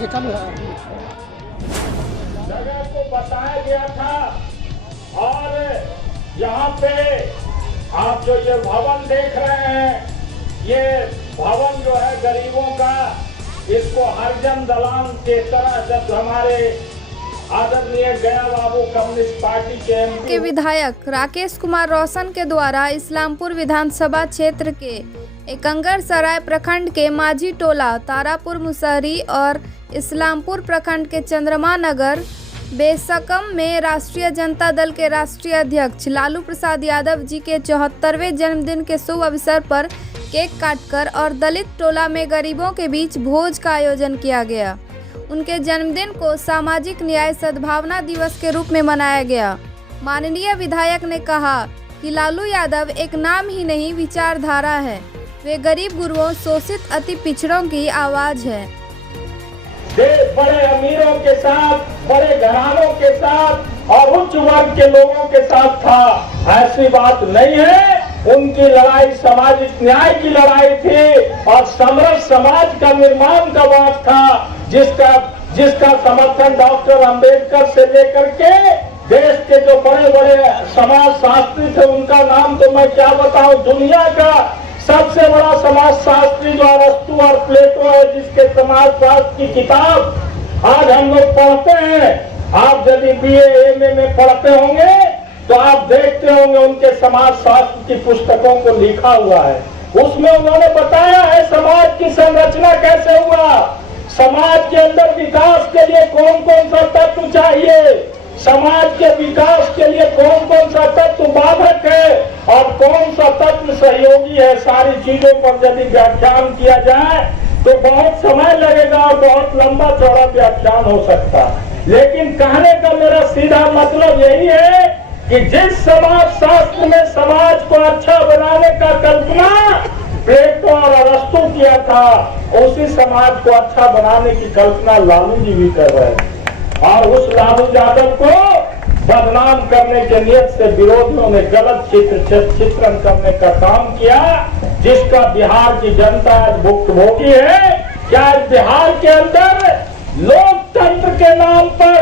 जगह को बताया गया था और यहाँ पे आप जो ये भवन देख रहे हैं, ये भवन जो है गरीबों का, इसको हरिजन दलान के तरह जब हमारे आदरणीय गया बाबू कम्युनिस्ट पार्टी के विधायक राकेश कुमार रोशन के द्वारा इस्लामपुर विधानसभा क्षेत्र के एकंगर सराय प्रखंड के माझी टोला, तारापुर मुसहरी और इस्लामपुर प्रखंड के चंद्रमा नगर बेसकम में राष्ट्रीय जनता दल के राष्ट्रीय अध्यक्ष लालू प्रसाद यादव जी के 74वें जन्मदिन के शुभ अवसर पर केक काटकर और दलित टोला में गरीबों के बीच भोज का आयोजन किया गया। उनके जन्मदिन को सामाजिक न्याय सद्भावना दिवस के रूप में मनाया गया। माननीय विधायक ने कहा कि लालू यादव एक नाम ही नहीं, विचारधारा है। वे गरीब गुरुओं, शोषित अति पिछड़ों की आवाज है। बड़े अमीरों के साथ, बड़े घरानों के साथ और उच्च वर्ग के लोगों के साथ था, ऐसी बात नहीं है। उनकी लड़ाई सामाजिक न्याय की लड़ाई थी और समरस समाज का निर्माण का बात था, जिसका समर्थन डॉक्टर अंबेडकर से लेकर के देश के जो बड़े बड़े समाज शास्त्री थे, उनका नाम तो मैं क्या बताऊं। दुनिया का सबसे बड़ा समाज शास्त्री जो अरस्तु और प्लेटो है, जिसके समाज शास्त्र की किताब आज हम लोग पढ़ते हैं। आप यदि BA MA में पढ़ते होंगे तो आप देखते होंगे उनके समाज शास्त्र की पुस्तकों को लिखा हुआ है। उसमें उन्होंने बताया है समाज की संरचना कैसे हुआ, समाज के अंदर विकास के लिए कौन कौन सा तत्व चाहिए, समाज के विकास के लिए कौन कौन सा तत्व बाधक है और कौन सा तत्व सहयोगी है। सारी चीजों पर यदि व्याख्यान किया जाए तो बहुत समय लगेगा और बहुत लंबा चौड़ा व्याख्यान हो सकता है। लेकिन कहने का मेरा सीधा मतलब यही है कि जिस समाज शास्त्र में समाज को अच्छा बनाने का कल्पना प्लेटो और अरस्तु किया था, उसी समाज को अच्छा बनाने की कल्पना लालू जी भी कर रहे हैं। और उस लालू यादव को बदनाम करने के नियत से विरोधियों ने गलत चित्रण करने का काम किया, जिसका बिहार की जनता आज भुक्तभोगी है। क्या बिहार के अंदर लोकतंत्र के नाम पर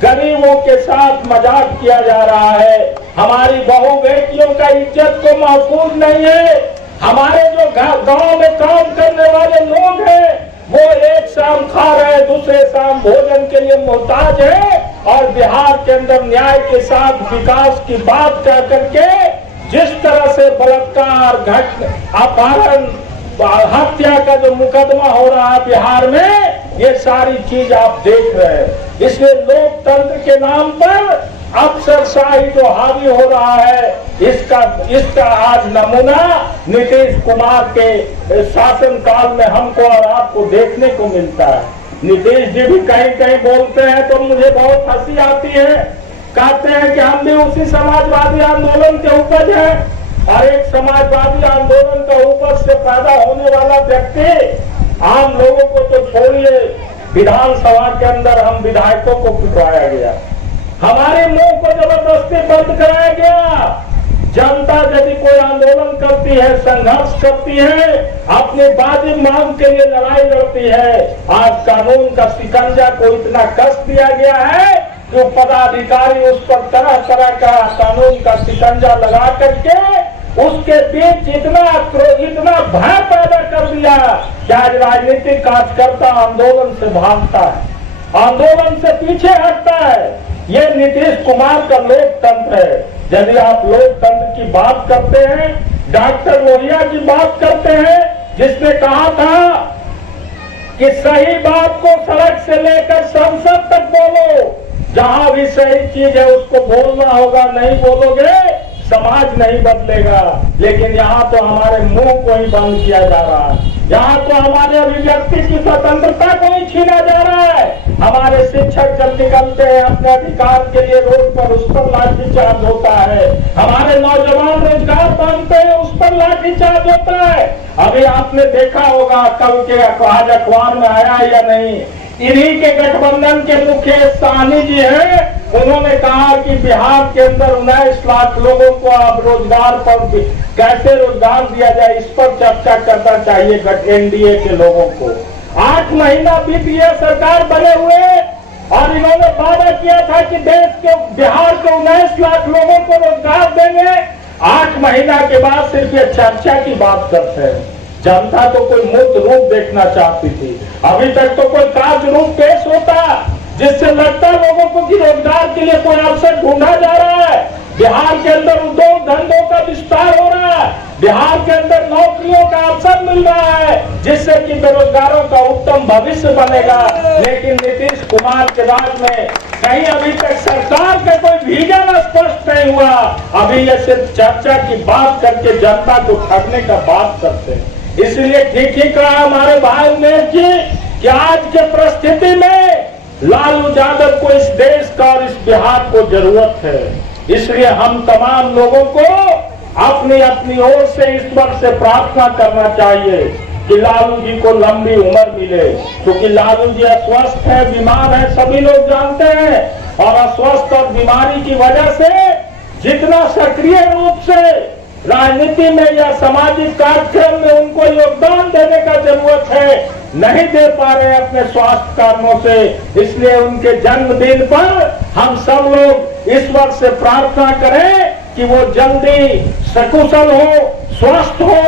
गरीबों के साथ मजाक किया जा रहा है। हमारी बहू बेटियों का इज्जत को महफूज नहीं है। हमारे जो गांव में काम करने वाले लोग हैं, वो एक शाम खा रहे, दूसरे शाम भोजन के लिए मोहताज है। और बिहार के अंदर न्याय के साथ विकास की बात कह करके जिस तरह से बलात्कार, अपहरण, हत्या का जो मुकदमा हो रहा है बिहार में, ये सारी चीज आप देख रहे हैं। इसलिए लोकतंत्र के नाम पर अफसरशाही जो हावी हो रहा है, इसका आज नमूना नीतीश कुमार के शासनकाल में हमको और आपको देखने को मिलता है। नीतीश जी भी कहीं कहीं बोलते हैं तो मुझे बहुत हंसी आती है। कहते हैं कि हम भी उसी समाजवादी आंदोलन के उपज हैं, और एक समाजवादी आंदोलन का उपज से पैदा होने वाला व्यक्ति आम लोगों को तो छोड़िए, विधानसभा के अंदर हम विधायकों को पिटवाया गया, हमारे मुंह को जबरदस्ती बंद कराया गया। जनता यदि कोई आंदोलन करती है, संघर्ष करती है, अपनी वाजिब मांग के लिए लड़ाई लड़ती है, आज कानून का शिकंजा को इतना कस दिया गया है कि पदाधिकारी उस पर तरह तरह का कानून का शिकंजा लगा करके उसके बीच इतना भय पैदा कर दिया कि आज राजनीतिक कार्यकर्ता आंदोलन से भागता है, आंदोलन से पीछे हटता है। ये नीतीश कुमार का लोकतंत्र है। यदि आप लोकतंत्र की बात करते हैं, डॉक्टर लोहिया की बात करते हैं, जिसने कहा था कि सही बात को सड़क से लेकर संसद तक बोलो, जहां भी सही चीज है उसको बोलना होगा, नहीं बोलोगे समाज नहीं बदलेगा। लेकिन यहाँ तो हमारे मुंह को ही बंद किया जा रहा है, यहाँ तो हमारे अभिव्यक्ति की स्वतंत्रता को ही छीना जा रहा है। हमारे शिक्षक जब निकलते हैं अपने अधिकार के लिए रोड पर, उस पर लाठीचार्ज होता है। हमारे नौजवान रोजगार मांगते हैं, उस पर लाठीचार्ज होता है। अभी आपने देखा होगा कल के आज अखबार में आया या नहीं, इन्हीं के गठबंधन के मुखिया साहनी जी हैं, उन्होंने कहा कि बिहार के अंदर 19 लाख लोगों को अब रोजगार पर कैसे रोजगार दिया जाए, इस पर चर्चा करना चाहिए NDA के लोगों को। 8 महीना बीत गया सरकार बने हुए और इन्होंने वादा किया था कि देश के बिहार के 19 लाख लोगों को रोजगार देंगे। 8 महीना के बाद सिर्फ ये चर्चा की बात करते हैं। जनता तो कोई मूर्त रूप देखना चाहती थी। अभी तक तो कोई कार्य रूप पेश होता जिससे लगता लोगों को कि रोजगार के लिए कोई अवसर ढूंढा जा रहा है। बिहार के अंदर उद्योग धंधों का विस्तार हो रहा है। बिहार के अंदर नौकरियों का अवसर मिल रहा है जिससे कि बेरोजगारों का उत्तम भविष्य बनेगा। लेकिन नीतीश कुमार के राज में कहीं अभी तक सरकार का कोई विजन स्पष्ट नहीं हुआ। अभी ये सिर्फ चर्चा की बात करके जनता को ठगने का बात करते हैं। इसलिए ठीक ही कहा हमारे भाई उमेश जी कि आज के परिस्थिति में लालू यादव को इस देश का और इस बिहार को जरूरत है। इसलिए हम तमाम लोगों को अपनी अपनी ओर से ईश्वर से प्रार्थना करना चाहिए कि लालू जी को लंबी उम्र मिले, क्योंकि लालू जी अस्वस्थ है, बीमार है, सभी लोग जानते हैं। और अस्वस्थ और बीमारी की वजह से जितना सक्रिय रूप से राजनीति में या सामाजिक कार्यक्रम में उनको योगदान देने का जरूरत है, नहीं दे पा रहे अपने स्वास्थ्य कारणों से। इसलिए उनके जन्मदिन पर हम सब लोग ईश्वर से प्रार्थना करें कि वो जल्दी सकुशल हो, स्वस्थ हो,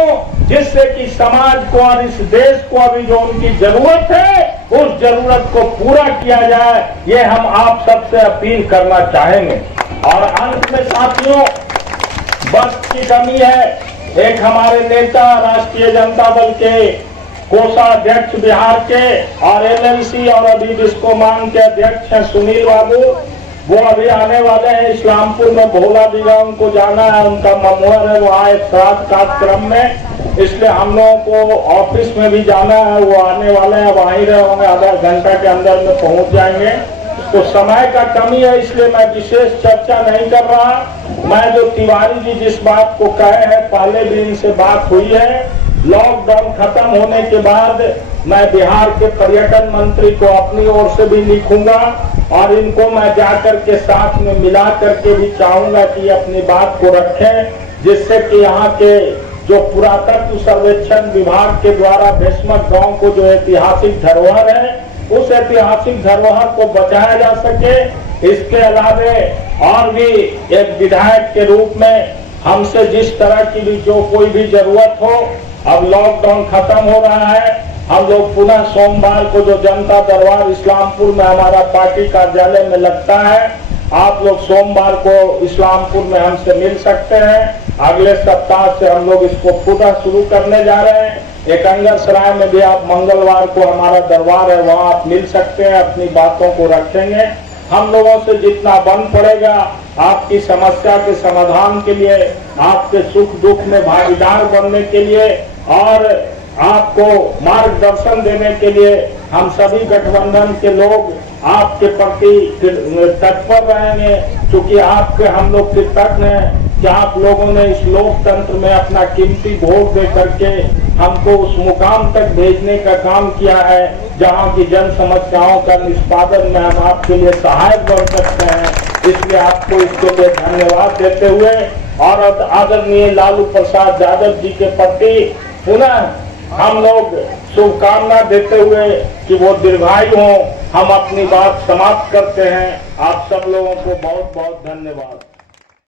जिससे कि समाज को और इस देश को अभी जो उनकी जरूरत है उस जरूरत को पूरा किया जाए। ये हम आप सबसे अपील करना चाहेंगे। और अंत में साथियों, वक्त की कमी है। एक हमारे नेता राष्ट्रीय जनता दल के कोषाध्यक्ष बिहार के और एलएलसी और अभी डिस्कोमान के अध्यक्ष हैं सुनील बाबू, वो अभी आने वाले हैं। इस्लामपुर में भोला बीघा उनको जाना है, उनका ममुहर है वहाँ एक श्राद्ध कार्यक्रम में, इसलिए हम लोगों को ऑफिस में भी जाना है। वो आने वाले हैं, वहीं रहे होंगे, आधा घंटा के अंदर में पहुंच जाएंगे। तो समय का कमी है, इसलिए मैं विशेष चर्चा नहीं कर रहा। मैं जो तिवारी जी जिस बात को कहे हैं, पहले भी इनसे बात हुई है। लॉकडाउन खत्म होने के बाद मैं बिहार के पर्यटन मंत्री को अपनी ओर से भी लिखूंगा और इनको मैं जाकर के साथ में मिला करके भी चाहूंगा कि अपनी बात को रखें, जिससे कि यहाँ के जो पुरातत्व सर्वेक्षण विभाग के द्वारा भीष्मक गांव को जो ऐतिहासिक धरोहर है, उस ऐतिहासिक धरोहर को बचाया जा सके। इसके अलावे और भी एक विधायक के रूप में हमसे जिस तरह की भी जो कोई भी जरूरत हो, अब लॉकडाउन खत्म हो रहा है, हम लोग पुनः सोमवार को जो जनता दरबार इस्लामपुर में हमारा पार्टी कार्यालय में लगता है, आप लोग सोमवार को इस्लामपुर में हमसे मिल सकते हैं। अगले सप्ताह से हम लोग इसको पुनः शुरू करने जा रहे हैं। एकंगरसराय में भी आप मंगलवार को हमारा दरबार है, वहाँ आप मिल सकते हैं, अपनी बातों को रखेंगे। हम लोगों से जितना बन पड़ेगा आपकी समस्या के समाधान के लिए, आपके सुख दुख में भागीदार बनने के लिए और आपको मार्गदर्शन देने के लिए हम सभी गठबंधन के लोग आपके प्रति तत्पर रहेंगे, क्योंकि आपके हम लोग कृतज्ञ हैं कि आप लोगों ने इस लोकतंत्र में अपना कीमती वोट दे करके हमको उस मुकाम तक भेजने का काम किया है जहां की जन समस्याओं का निष्पादन में हम आपके लिए सहायक बन सकते हैं। इसलिए आपको इसके लिए धन्यवाद देते हुए और आदरणीय लालू प्रसाद यादव जी के प्रति पुनः हम लोग शुभकामना देते हुए कि वो दीर्घायु हों, हम अपनी बात समाप्त करते हैं। आप सब लोगों को बहुत बहुत धन्यवाद।